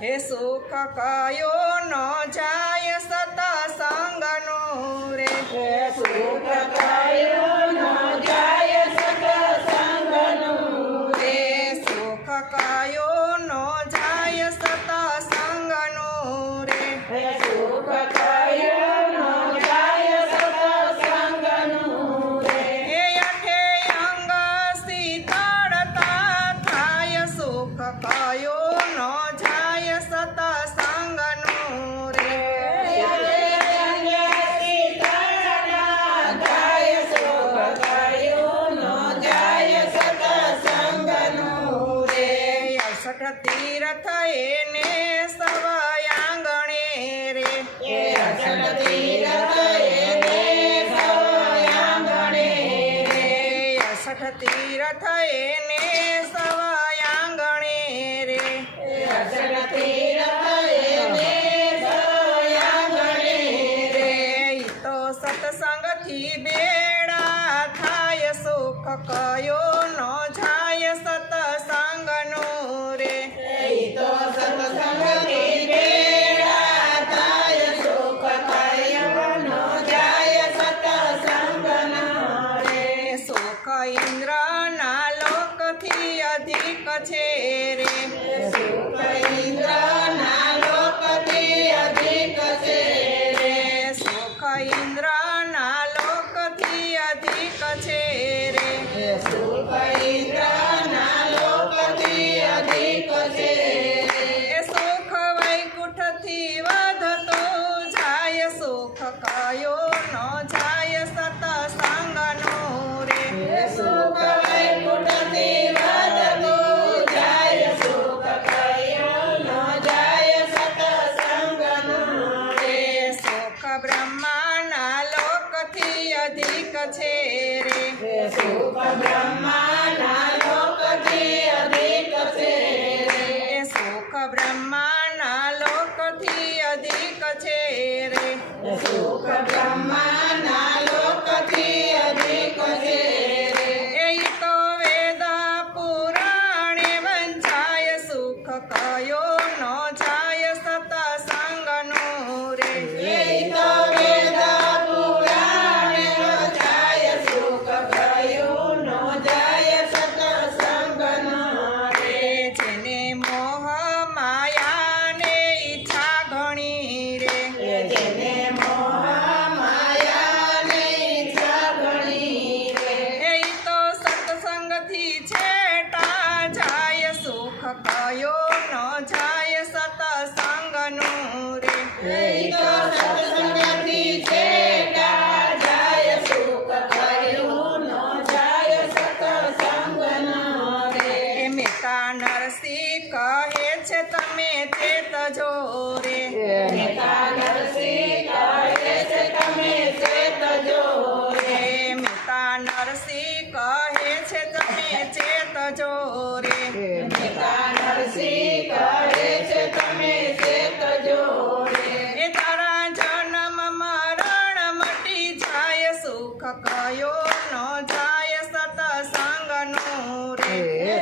હે સુખ કયો ન જાય સતસંગનો રે. હે સુખ તીરથ એને સવયાંગણે રે. રે અસઠ તીરથ એને સવયાંગણે રે. રે. ઈ તો સત્સંગથી બેડા થાય સુખ કયો ન સુખ અધિક છે રે. સુખ બ્રહ્માના લોકથી અધિક છે રે. સુખ બ્રહ્માના કયો ન જાય સતસંગનો રે. એ તો સત્સંગથી છેટા જાય સુખ કયું ન જાય સત્સંગનો રે. મેતા નરસિંહ કહે છે તમે ચેતજો રે. મેતા નરસિંહ કહે છે તમે ચેતજો રે. મેતા નરસિંહ રે